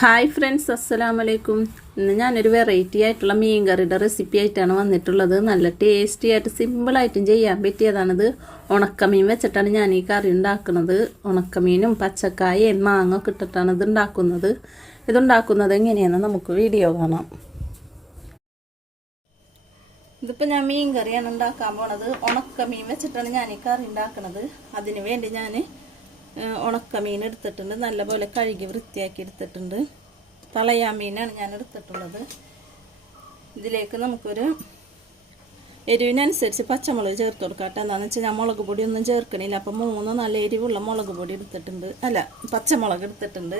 Hi friends അസ്സലാമു അലൈക്കും ഇന്ന് ഞാനൊരു വെറൈറ്റി ആയിട്ടുള്ള മീൻ കറിയുടെ റെസിപ്പി ആയിട്ടാണ് വന്നിട്ടുള്ളത്. നല്ല ടേസ്റ്റി ആയിട്ട് സിമ്പിളായിട്ടും ചെയ്യാൻ പറ്റിയതാണിത്. ഉണക്കമീൻ വെച്ചിട്ടാണ് ഞാൻ ഈ കറി ഉണ്ടാക്കുന്നത്. ഉണക്കമീനും പച്ചക്കായയും മാങ്ങ ഒക്കെ ഇട്ടിട്ടാണ് ഇത് ഉണ്ടാക്കുന്നത്. ഇതുണ്ടാക്കുന്നത് എങ്ങനെയാണെന്ന് നമുക്ക് വീഡിയോ കാണാം. ഇതിപ്പോൾ ഞാൻ മീൻ കറിയാണ് ഉണ്ടാക്കാൻ പോണത്. ഉണക്കമീൻ വെച്ചിട്ടാണ് ഞാൻ ഈ കറി ഉണ്ടാക്കുന്നത് അതിന് വേണ്ടി ഞാൻ ഉണക്കമീൻ എടുത്തിട്ടുണ്ട്. നല്ലപോലെ കഴുകി വൃത്തിയാക്കി എടുത്തിട്ടുണ്ട്. തളയാ മീനാണ് ഞാൻ എടുത്തിട്ടുള്ളത്. ഇതിലേക്ക് നമുക്കൊരു എരിവിനനുസരിച്ച് പച്ചമുളക് ചേർത്ത് കൊടുക്കാം കേട്ടോ. എന്താണെന്ന് വെച്ചാൽ ഞാൻ മുളക് പൊടി ഒന്നും ചേർക്കണില്ല. അപ്പം മൂന്ന് നല്ല എരിവുള്ള മുളക് പൊടി എടുത്തിട്ടുണ്ട്. അല്ല പച്ചമുളക് എടുത്തിട്ടുണ്ട്.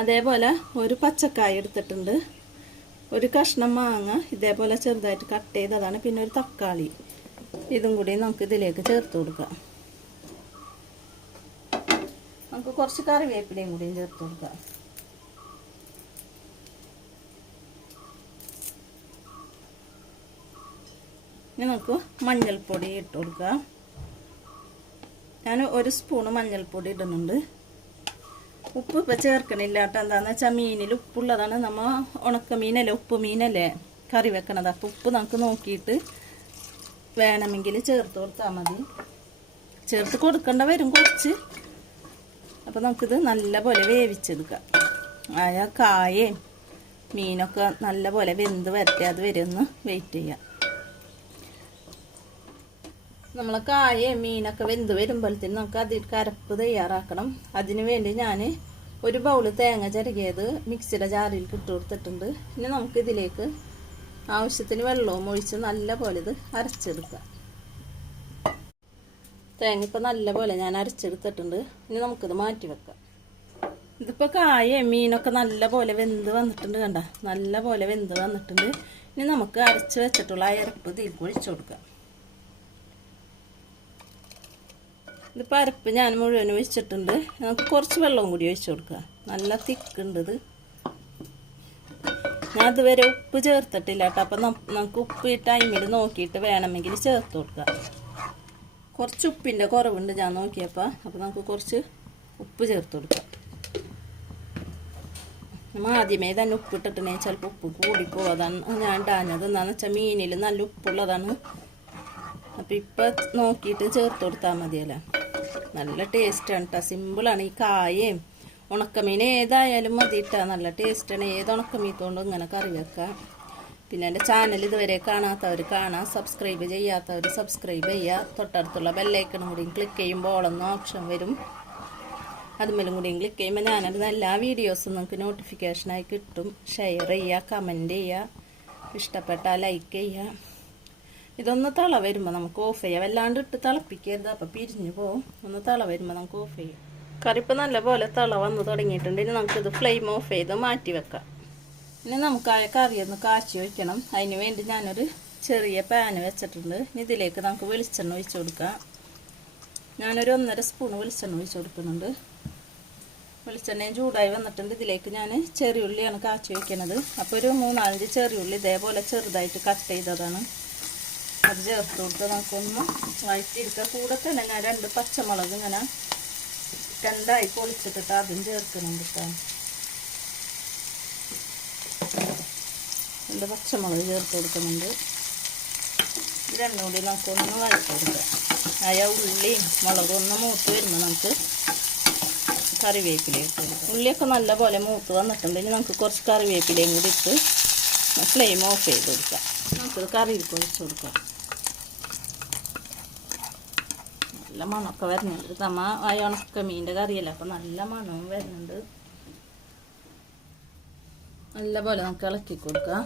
അതേപോലെ ഒരു പച്ചക്കായ എടുത്തിട്ടുണ്ട്. ഒരു കഷ്ണം മാങ്ങ ഇതേപോലെ ചെറുതായിട്ട് കട്ട് ചെയ്തതാണ്. പിന്നെ ഒരു തക്കാളി. ഇതും കൂടി നമുക്ക് ഇതിലേക്ക് ചേർത്ത് കൊടുക്കാം. നമുക്ക് കുറച്ച് കറിവേപ്പിലയും കൂടിയും ചേർത്ത് കൊടുക്കാം. ഇനി നമുക്ക് മഞ്ഞൾപ്പൊടി ഇട്ട് കൊടുക്കാം. ഞാൻ ഒരു സ്പൂണ് മഞ്ഞൾപ്പൊടി ഇടുന്നുണ്ട്. ഉപ്പ് ഇപ്പം ചേർക്കണില്ല കേട്ടോ. എന്താണെന്ന് വെച്ചാൽ മീനിൽ ഉപ്പുള്ളതാണ്. നമ്മൾ ഉണക്ക മീനല്ലേ ഉപ്പ് മീനല്ലേ കറി വെക്കണത്. അപ്പോൾ ഉപ്പ് നമുക്ക് നോക്കിയിട്ട് വേണമെങ്കിൽ ചേർത്ത് കൊടുത്താൽ മതി. ചേർത്ത് കൊടുക്കേണ്ട വരും കുറച്ച്. അപ്പോൾ നമുക്കിത് നല്ലപോലെ വേവിച്ചെടുക്കാം. ആയ കായയും മീനൊക്കെ നല്ലപോലെ വെന്ത് വരട്ടെ അത് വരെ ഒന്ന് വെയിറ്റ് ചെയ്യാം. നമ്മൾ കായയും മീനൊക്കെ വെന്ത് വരുമ്പോഴത്തേന് നമുക്ക് അതിൽ കരപ്പ് തയ്യാറാക്കണം. അതിന് വേണ്ടി ഞാൻ ഒരു ബൗൾ തേങ്ങ ചിരകിയത് മിക്സിയുടെ ജാറിൽ ഇട്ട് കൊടുത്തിട്ടുണ്ട്. ഇനി നമുക്കിതിലേക്ക് ആവശ്യത്തിന് വെള്ളവും ഒഴിച്ച് നല്ലപോലെ ഇത് അരച്ചെടുക്കാം. തേങ്ങ ഇപ്പം നല്ലപോലെ ഞാൻ അരച്ചെടുത്തിട്ടുണ്ട്. ഇനി നമുക്കിത് മാറ്റി വെക്കാം. ഇതിപ്പോൾ കായ മീനൊക്കെ നല്ല പോലെ വെന്ത് വന്നിട്ടുണ്ട് കണ്ട. നല്ല പോലെ വെന്ത് വന്നിട്ടുണ്ട്. ഇനി നമുക്ക് അരച്ച് വെച്ചിട്ടുള്ള അരപ്പ് ഇതിൽ ഒഴിച്ചു കൊടുക്കാം. ഇതിപ്പോൾ അരപ്പ് ഞാൻ മുഴുവൻ ഒഴിച്ചിട്ടുണ്ട്. നമുക്ക് കുറച്ച് വെള്ളവും കൂടി ഒഴിച്ചു കൊടുക്കുക നല്ല തിക്കുണ്ട് ഇത്. ഞാൻ അതുവരെ ഉപ്പ് ചേർത്തിട്ടില്ല കേട്ടോ. അപ്പം നമുക്ക് ഉപ്പ് ഈ ടൈമിൽ നോക്കിയിട്ട് വേണമെങ്കിൽ ചേർത്ത് കൊടുക്കാം. കുറച്ച് ഉപ്പിന്റെ കുറവുണ്ട് ഞാൻ നോക്കിയപ്പോൾ അപ്പോൾ നമുക്ക് കുറച്ച് ഉപ്പ് ചേർത്ത് കൊടുക്കാം. നമ്മൾ ആദ്യമേ തന്നെ ഉപ്പ് ഇട്ടിട്ടുണ്ടെങ്കിൽ ചിലപ്പോൾ ഉപ്പ് കൂടിപ്പോവും. അതാണ് ഞാൻ ഇടാഞ്ഞത്. എന്താണെന്ന് വെച്ചാൽ മീനിൽ നല്ല ഉപ്പുള്ളതാണ്. അപ്പോൾ ഇപ്പം നോക്കിയിട്ട് ചേർത്ത് കൊടുത്താൽ മതിയല്ലോ. നല്ല ടേസ്റ്റാണ് കേട്ടോ സിമ്പിളാണ് ഈ കായയും ഉണക്കമീൻ ഏതായാലും മതി ഇട്ടാ നല്ല ടേസ്റ്റാണ് ഏത് ഉണക്കമീത്തോണ്ടും ഇങ്ങനെ കറി വെക്കാം. പിന്നെ എന്റെ ചാനൽ ഇതുവരെ കാണാത്തവർ കാണാം സബ്സ്ക്രൈബ് ചെയ്യാത്തവർ സബ്സ്ക്രൈബ് ചെയ്യുക തൊട്ടടുത്തുള്ള ബെല്ലൈക്കണും കൂടിയും ക്ലിക്ക് ചെയ്യുമ്പോൾ ഓളെന്ന ഓപ്ഷൻ വരും. അതുമേലും കൂടിയും ക്ലിക്ക് ചെയ്യുമ്പോൾ ഞാനത് എല്ലാ വീഡിയോസും നിങ്ങൾക്ക് നോട്ടിഫിക്കേഷനായി കിട്ടും. ഷെയർ ചെയ്യുക കമന്റ് ചെയ്യുക ഇഷ്ടപ്പെട്ടാൽ ലൈക്ക് ചെയ്യുക ഇതൊന്ന് തള വരുമ്പോൾ നമുക്ക് ഓഫ് ചെയ്യാം. വല്ലാണ്ട് ഇട്ട് തിളപ്പിക്കരുത്. അപ്പം പിരിഞ്ഞു പോവും. ഒന്ന് തള വരുമ്പോൾ നമുക്ക് ഓഫ് ചെയ്യാം. കറിപ്പ് നല്ലപോലെ തള വന്ന് തുടങ്ങിയിട്ടുണ്ട്. ഇനി നമുക്കിത് ഫ്ലെയിം ഓഫ് ചെയ്ത് മാറ്റി വെക്കാം. ഇനി നമുക്ക് ആ കറി ഒന്ന് കാച്ചി വയ്ക്കണം അതിന് വേണ്ടി ഞാനൊരു ചെറിയ പാൻ വെച്ചിട്ടുണ്ട്. ഇനി ഇതിലേക്ക് നമുക്ക് വെളിച്ചെണ്ണ ഒഴിച്ചു കൊടുക്കാം. ഞാനൊരു ഒന്നര സ്പൂൺ വെളിച്ചെണ്ണ ഒഴിച്ചു കൊടുക്കുന്നുണ്ട്. വെളിച്ചെണ്ണയും ചൂടായി വന്നിട്ടുണ്ട്. ഇതിലേക്ക് ഞാൻ ചെറിയുള്ളിയാണ് കാച്ചി വയ്ക്കുന്നത് അപ്പോൾ ഒരു മൂന്നാലഞ്ച് ചെറിയുള്ളി ഇതേപോലെ ചെറുതായിട്ട് കട്ട് ചെയ്തതാണ്. അത് ചേർത്ത് കൊടുത്ത് നമുക്കൊന്ന് വഴറ്റിയെടുക്കുക കൂടെ തന്നെ ഞാൻ രണ്ട് പച്ചമുളക് ഇങ്ങനെ രണ്ടായി പൊളിച്ചിട്ടിട്ട് അതും ചേർക്കുന്നുണ്ട് കേട്ടോ രണ്ട് പച്ചമുളക് ചേർത്ത് കൊടുക്കുന്നുണ്ട്. ഇത് രണ്ടും കൂടി നമുക്കൊന്ന് വഴറ്റിയെടുക്കാം ആയ ഉള്ളിയും മുളകും ഒന്ന് മൂത്ത് വരുമ്പോൾ നമുക്ക് കറിവേപ്പില ഇട്ട് ഉള്ളിയൊക്കെ നല്ലപോലെ മൂത്ത് വന്നിട്ടുണ്ടെങ്കിൽ നമുക്ക് കുറച്ച് കറിവേപ്പിലയും കൂടി ഇട്ട് ഫ്ലെയിം ഓഫ് ചെയ്ത് കൊടുക്കാം. നമുക്കത് കറിയിൽ പൊഴിച്ച് കൊടുക്കാം. നല്ല മണമൊക്കെ വരുന്നുണ്ട്. തമ്മ അയണക്ക മീന്റെ കറിയല്ല? അപ്പം നല്ല മണവും വരുന്നുണ്ട്. നല്ല പോലെ നമുക്ക് ഇളക്കി കൊടുക്കാം.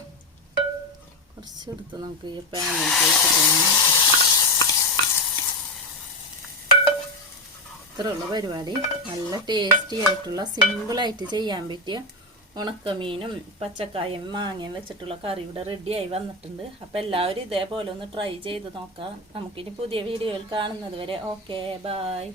കുറച്ചെടുത്ത് നമുക്ക് ഈ പാനിൽ വെച്ചിട്ട് ഇത്രയുള്ള പരിപാടി. നല്ല ടേസ്റ്റി ആയിട്ടുള്ള സിമ്പിളായിട്ട് ചെയ്യാൻ പറ്റിയ ഉണക്കമീനും പച്ചക്കായും മാങ്ങയും വെച്ചിട്ടുള്ള കറി ഇവിടെ റെഡിയായി വന്നിട്ടുണ്ട്. അപ്പോൾ എല്ലാവരും ഇതേപോലെ ഒന്ന് ട്രൈ ചെയ്ത് നോക്കാം. നമുക്കിനി പുതിയ വീഡിയോയിൽ കാണുന്നത് വരെ. Okay bye